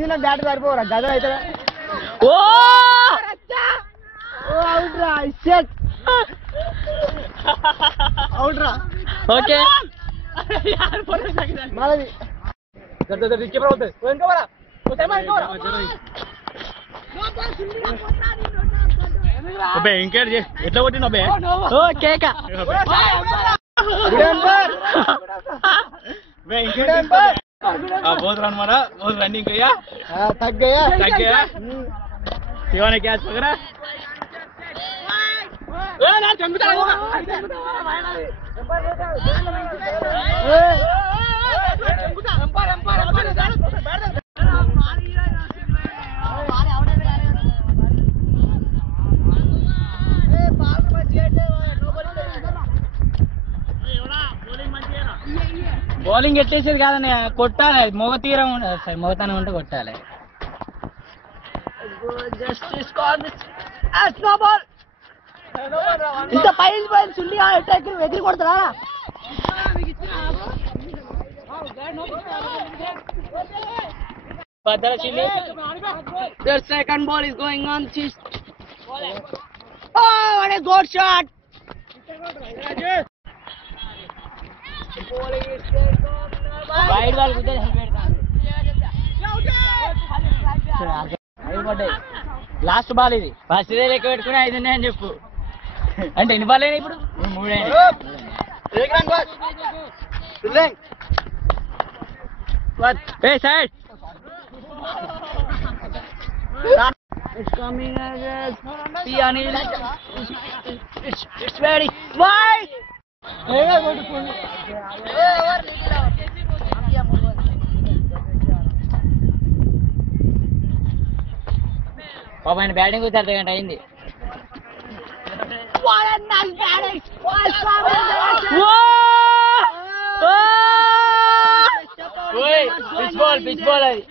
చిన్న బ్యాట్ సరిపోరా గద అయితే ఓకే ఇంకేంటి ఎట్లా కొట్టిన కేక बहुत रन मारा बहुत रनिंग किया थक गया शिवा ने कैच पकड़ा బౌలింగ్ ఎట్టేసేది కాదని కొట్టాలి మొగ తీరం సరే మొగతనం ఉంటే కొట్టాలి ఇంత పైన పైన సుల్లి ఎగిరి కొడతారా The second ball is going on. Oh, what a good shot! Wide ball kuda helmet last ball ఇది ఫస్ట్ డే లెక్క పెట్టుకుని 5 ఉన్నాయని చెప్పు అంటే ఎన్ని బాల్ అయినా ఇప్పుడు 3 hey side it's coming again see Anil it's very wide పాప ఆయన బ్యాటింగ్ వచ్చి అర్ధగంట అయింది పిచ్ బాల్ అది